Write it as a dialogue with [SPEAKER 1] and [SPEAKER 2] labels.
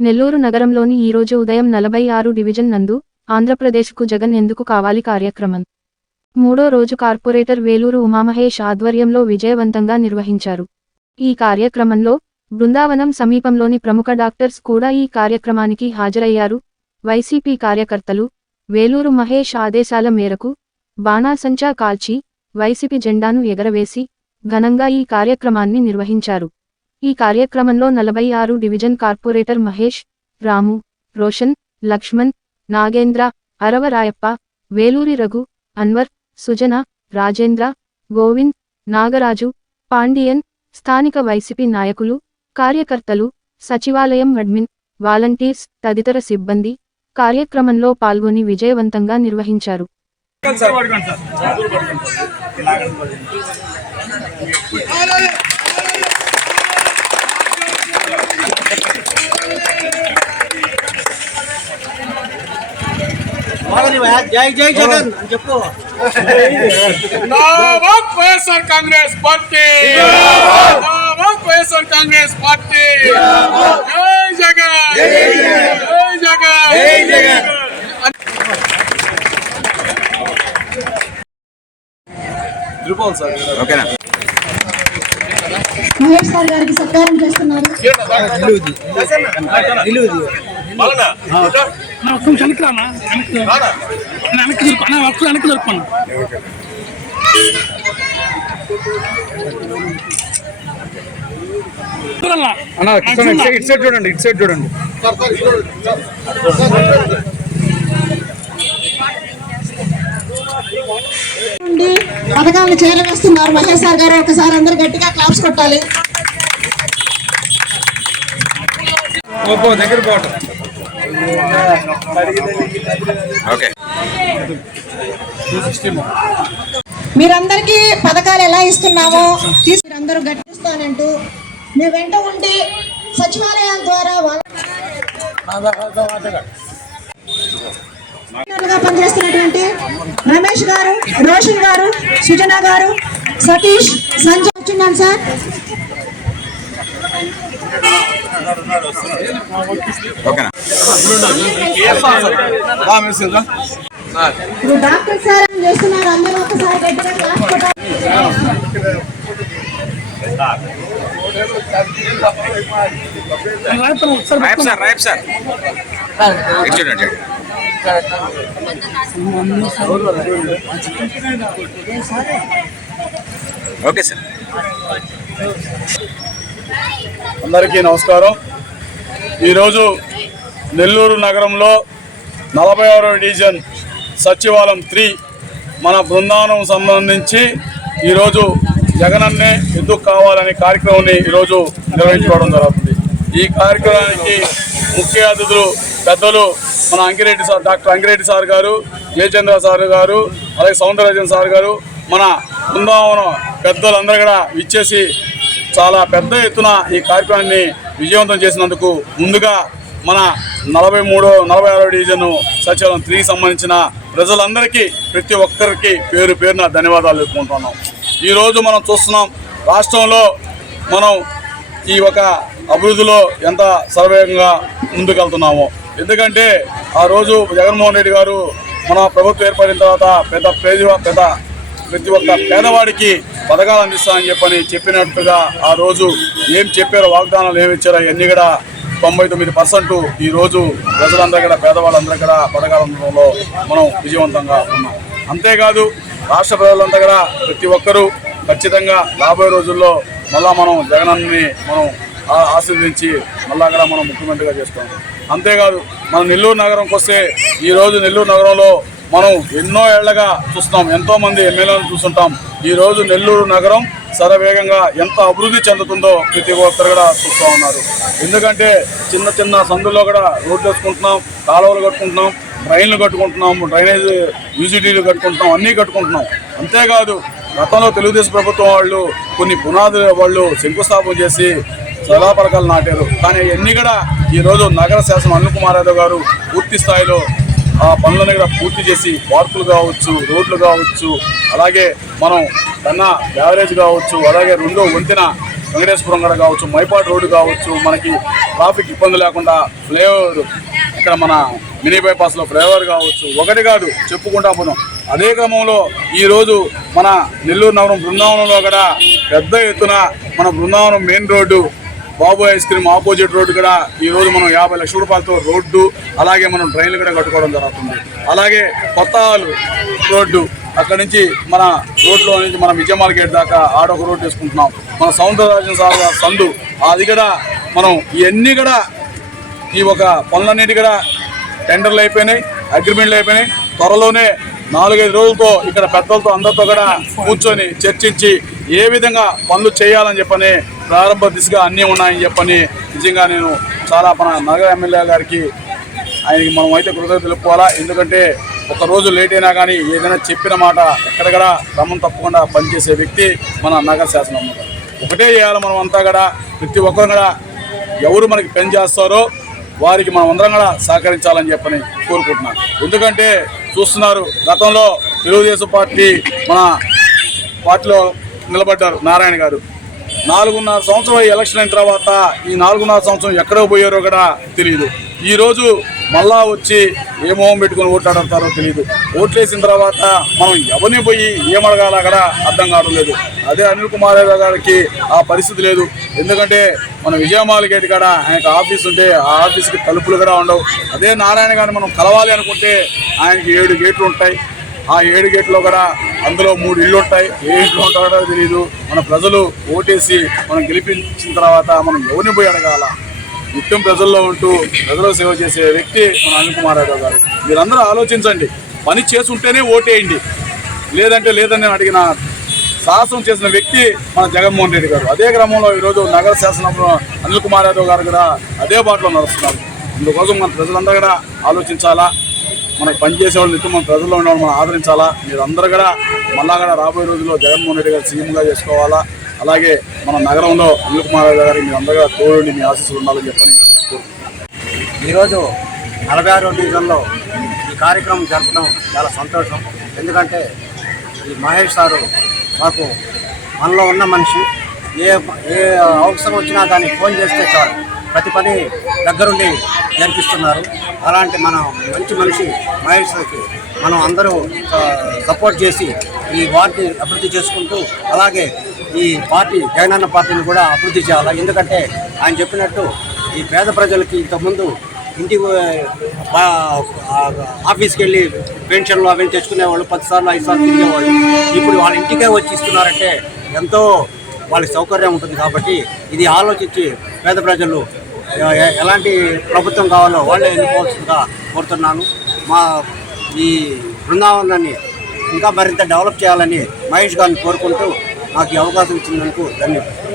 [SPEAKER 1] నెల్లూరు నగరంలోని ఈరోజు ఉదయం నలభై ఆరు డివిజన్ నందు ఆంధ్రప్రదేశ్కు జగన్ ఎందుకు కావాలి కార్యక్రమం? మూడో రోజు కార్పొరేటర్ వేలూరు ఉమామహేష్ ఆధ్వర్యంలో విజయవంతంగా నిర్వహించారు. ఈ కార్యక్రమంలో బృందావనం సమీపంలోని ప్రముఖ డాక్టర్స్ కూడా ఈ కార్యక్రమానికి హాజరయ్యారు. వైసీపీ కార్యకర్తలు వేలూరు మహేష్ ఆదేశాల మేరకు బాణాసంచా కాల్చి వైసీపీ జెండాను ఎగరవేసి ఘనంగా ఈ కార్యక్రమాన్ని నిర్వహించారు. ఈ కార్యక్రమంలో నలభై ఆరు డివిజన్ కార్పొరేటర్ మహేష్ రాము రోషన్ లక్ష్మణ్ నాగేంద్ర అరవరాయప్ప వేలూరి రఘు అన్వర్ సుజన రాజేంద్ర గోవింద్ నాగరాజు పాండియన్ స్థానిక వైసీపీ నాయకులు కార్యకర్తలు సచివాలయం అడ్మిన్ వాలంటీర్స్ తదితర సిబ్బంది కార్యక్రమంలో పాల్గొని విజయవంతంగా నిర్వహించారు.
[SPEAKER 2] జై జై జగన్ అని చెప్పు.
[SPEAKER 3] వైఎస్ఆర్ కాంగ్రెస్ పార్టీ. వైఎస్ఆర్ కాంగ్రెస్ పార్టీ. జై జగన్. జై జగన్. జై జగన్.
[SPEAKER 4] ఓకేనా?
[SPEAKER 5] సార్ గారికి సత్కారం చేస్తున్నారు.
[SPEAKER 6] ఒక్క వెనక్కి రానా వెనక్కి దొరుకు అన్న వెనక్కి
[SPEAKER 3] ఇటు సైడ్ చూడండి ఇటు సైడ్ చూడండి.
[SPEAKER 5] పథకాలను చేరవేస్తున్నారు సార్ గారు. ఒకసారి అందరు గట్టిగా క్లాప్స్ కొట్టాలి.
[SPEAKER 3] ఓపో దగ్గర పోవటం.
[SPEAKER 4] ఓకే.
[SPEAKER 5] మీరందరికీ పథకాలు ఎలా ఇస్తున్నామో మీరందరూ గట్టిస్తానంటూ మీ వెంట ఉండి సచివాలయాల ద్వారా వాళ్ళ పనిచేస్తున్నటువంటి రమేష్ గారు రోషన్ గారు సుజన గారు సతీష్ సంజయ్ వచ్చిన్నాను సార్.
[SPEAKER 4] ఓకేనా?
[SPEAKER 5] ఇప్పుడు డాక్టర్ సార్ ఏం చేస్తున్నారు? అందరూ ఒకసారి గట్టిగా క్లాస్ కొట్టాలి
[SPEAKER 6] ఒకసారి
[SPEAKER 4] రైప్ సార్. Ripe sir? చూడండి ఓకే సార్.
[SPEAKER 3] అందరికీ నమస్కారం. ఈరోజు నెల్లూరు నగరంలో నలభై ఆరో డివిజన్ సచివాలయం త్రీ మన బృందావనం సంబంధించి ఈరోజు జగనన్నే ఎందుకు కావాలనే కార్యక్రమాన్ని ఈరోజు నిర్వహించుకోవడం జరుగుతుంది. ఈ కార్యక్రమానికి ముఖ్య అతిథులు పెద్దలు మన Ankireddy sir doctor Ankireddy sir గారు జయచంద్ర సార్ గారు అలాగే సౌందరరాజన్ సార్ గారు మన బృందావనం పెద్దలందరూ కూడా ఇచ్చేసి చాలా పెద్ద ఎత్తున ఈ కార్యక్రమాన్ని విజయవంతం చేసినందుకు ముందుగా మన నలభై మూడో నలభై ఆరో డివిజన్ సచివాలయం త్రీ సంబంధించిన ప్రజలందరికీ ప్రతి ఒక్కరికి పేరు పేరున ధన్యవాదాలు చెప్పుకుంటున్నాం ఈరోజు మనం చూస్తున్నాం రాష్ట్రంలో మనం ఈ ఒక అభివృద్ధిలో ఎంత సర్వేగంగా ముందుకెళ్తున్నామో. ఎందుకంటే ఆ రోజు జగన్మోహన్ రెడ్డి గారు మన ప్రభుత్వం ఏర్పడిన తర్వాత పెద్ద పేద పెద్ద ప్రతి ఒక్క పేదవాడికి పథకాలు అందిస్తామని చెప్పని చెప్పినట్టుగా ఆ రోజు ఏం చెప్పారో వాగ్దానాలు ఏమి ఇచ్చారో ఇవన్నీ కూడా తొంభై తొమ్మిది పర్సెంట్ ఈ రోజు ప్రజలందరూ కూడా పేదవాళ్ళందరూ కూడా పథకాలు అందడంలో మనం విజయవంతంగా ఉన్నాం. అంతేకాదు రాష్ట్ర ప్రజలంతా కూడా ప్రతి ఒక్కరూ ఖచ్చితంగా రాబోయే రోజుల్లో మళ్ళా మనం జగనన్నని మనం ఆశీర్వదించి మళ్ళా కూడా మనం ముఖ్యమంత్రిగా చేస్తాం. అంతేకాదు మన నెల్లూరు నగరంకి వస్తే ఈరోజు నెల్లూరు నగరంలో మనం ఎన్నో ఏళ్ళగా చూస్తున్నాం ఎంతో మంది ఎమ్మెల్యేలను చూస్తుంటాం. ఈ రోజు నెల్లూరు నగరం శరవేగంగా ఎంత అభివృద్ధి చెందుతుందో ప్రతి ఒక్కరు కూడా చూస్తూ ఉన్నారు. ఎందుకంటే చిన్న చిన్న సందుల్లో కూడా రోడ్లు వేసుకుంటున్నాం కాలువలు కట్టుకుంటున్నాం ట్రైన్లు కట్టుకుంటున్నాం డ్రైనేజ్ యూజిటీలు కట్టుకుంటున్నాం అన్నీ కట్టుకుంటున్నాం. అంతేకాదు గతంలో తెలుగుదేశం ప్రభుత్వం వాళ్ళు కొన్ని పునాది వాళ్ళు శంకుస్థాపన చేసి శిలాపలకాలు నాటారు. కానీ ఇవన్నీ కూడా ఈరోజు నగర శాసనం అనిల్ కుమార్ యాదవ్ గారు పూర్తి స్థాయిలో ఆ పనులను కూడా పూర్తి చేసి పార్కులు కావచ్చు రోడ్లు కావచ్చు అలాగే మనం కన్నా బ్యావరేజ్ కావచ్చు అలాగే రెండో వంతెన వెంకటేశ్వరం గడ కావచ్చు మైపాడు రోడ్డు కావచ్చు మనకి ట్రాఫిక్ ఇబ్బంది లేకుండా ఫ్లైఓవర్ ఇక్కడ మన మినీ బైపాస్లో ఫ్లైఓవర్ కావచ్చు ఒకటి కాదు చెప్పుకుంటా పోదాం. అదే క్రమంలో ఈరోజు మన నెల్లూరు నగరం బృందావనంలో కూడా పెద్ద ఎత్తున మన Brindavanam main road Babu ice cream opposite road కూడా ఈ రోజు మనం యాభై లక్షల రూపాయలతో రోడ్డు అలాగే మనం డ్రైన్లు కూడా కట్టుకోవడం జరుగుతుంది. అలాగే కొత్త రోడ్డు అక్కడి నుంచి మన రోడ్లో నుంచి మన విజయ మార్కెట్ దాకా ఆడొక రోడ్డు వేసుకుంటున్నాం. మన సౌందరరాజన్ సార్ సందు అది కూడా మనం ఇవన్నీ కూడా ఈ ఒక పనులన్నిటి కూడా టెండర్లు అయిపోయినాయి అగ్రిమెంట్లు అయిపోయినాయి. త్వరలోనే నాలుగైదు రోజులతో ఇక్కడ పెద్దలతో అందరితో కూడా కూర్చొని చర్చించి ఏ విధంగా పనులు చేయాలని చెప్పని ప్రారంభ దిశగా అన్నీ ఉన్నాయని చెప్పని నిజంగా నేను చాలా మన నగర ఎమ్మెల్యే గారికి ఆయనకి మనం అయితే కృతజ్ఞత తెలుపుకోవాలా. ఎందుకంటే ఒకరోజు లేట్ అయినా కానీ ఏదైనా చెప్పిన మాట ఎక్కడక్కడ క్రమం తప్పకుండా పనిచేసే వ్యక్తి మన నగర శాసనం ఒకటే చేయాలి మనం అంతా కూడా. ప్రతి ఒక్కరు కూడా ఎవరు మనకి పని చేస్తారో వారికి మనం అందరం కూడా సహకరించాలని చెప్పని కోరుకుంటున్నాను. ఎందుకంటే చూస్తున్నారు గతంలో తెలుగుదేశం పార్టీ మన పార్టీలో నిలబడ్డారు నారాయణ గారు. నాలుగున్నర సంవత్సరం ఎలక్షన్ అయిన తర్వాత ఈ నాలుగున్నర సంవత్సరం ఎక్కడ పోయారో కూడా తెలియదు ఈరోజు మళ్ళా వచ్చి ఏ మొహం పెట్టుకొని ఓట్లాడతారో తెలియదు ఓట్లేసిన తర్వాత మనం ఎవరిని పోయి ఏమడగాల అక్కడ అర్థం కావడం లేదు. అదే అనిల్ కుమార్ గారికి ఆ పరిస్థితి లేదు. ఎందుకంటే మన విజయమాల గేట్ కాడ ఆయనకు ఆఫీస్ ఉంటే ఆ ఆఫీస్కి తలుపులు కూడా ఉండవు. అదే నారాయణ గారిని మనం కలవాలి అనుకుంటే ఆయనకి ఏడు గేట్లు ఉంటాయి. ఆ ఏడు గేట్లో కూడా అందులో మూడు ఇళ్ళు ఉంటాయి. ఏ ఇంట్లో ఉంటాడో తెలియదు మన ప్రజలు ఓటేసి మనం గెలిపించిన తర్వాత మనం ఎవరిని పోయి అడగాల? నిత్యం ప్రజల్లో ఉంటూ ప్రజలకు సేవ చేసే వ్యక్తి మన అనిల్ కుమార్ యాదవ్ గారు. మీరందరూ ఆలోచించండి. పని చేసుంటేనే ఓటేయండి. లేదంటే లేదని నేను అడిగిన సాహసం చేసిన వ్యక్తి మన జగన్మోహన్ రెడ్డి గారు. అదే క్రమంలో ఈరోజు నగర శాసనంలో అనిల్ కుమార్ యాదవ్ గారు కూడా అదే బాటలో నడుస్తున్నారు. అందుకోసం మన ప్రజలందరూ కూడా ఆలోచించాలా? మనకు పనిచేసే వాళ్ళు నిత్యం మన ప్రజల్లో ఉన్న మనం ఆదరించాలా? మీరు అందరూ కూడా మళ్ళా కూడా రాబోయే రోజుల్లో జగన్మోహన్ రెడ్డి గారు సీఎంగా చేసుకోవాలా? అలాగే మన నగరంలో అనిల్ కుమార్ గారి మీరు అందరూ కూడా తోడుండి మీ ఆశీస్సులు ఉండాలని చెప్పని
[SPEAKER 2] ఈరోజు నలభై ఆరో డివిజన్లో ఈ కార్యక్రమం జరపడం చాలా సంతోషం. ఎందుకంటే ఈ మహేష్ సారు మాకు మనలో ఉన్న మనిషి. ఏ ఏ అవసరం వచ్చినా దాన్ని ఫోన్ చేస్తే చాలు. ప్రతి పని దగ్గరుండి జరిపిస్తున్నారు. అలాంటి మన మంచి మనిషి మహేష్కి మనం అందరూ సపోర్ట్ చేసి ఈ వార్డుని అభివృద్ధి చేసుకుంటూ అలాగే ఈ పార్టీ జగనన్న పార్టీని కూడా అభివృద్ధి చేయాలి? ఎందుకంటే ఆయన చెప్పినట్టు ఈ పేద ప్రజలకి ఇంతకుముందు ఇంటికి ఆఫీస్కి వెళ్ళి పెన్షన్లు అవన్నీ తెచ్చుకునేవాళ్ళు పది సార్లు ఐదు సార్లు తిరిగేవాళ్ళు. ఇప్పుడు వాళ్ళ ఇంటికే వచ్చి ఇస్తున్నారంటే ఎంతో వాళ్ళకి సౌకర్యం ఉంటుంది కాబట్టి ఇది ఆలోచించి పేద ప్రజలు ఎలాంటి ప్రభుత్వం కావాలో వాళ్ళే ఎన్నుకోవాల్సిందిగా కోరుతున్నాను. మా ఈ బృందావనాన్ని ఇంకా మరింత డెవలప్ చేయాలని మహేష్ గారిని కోరుకుంటూ నాకు అవకాశం ఇచ్చినందుకు ధన్యవాదాలు.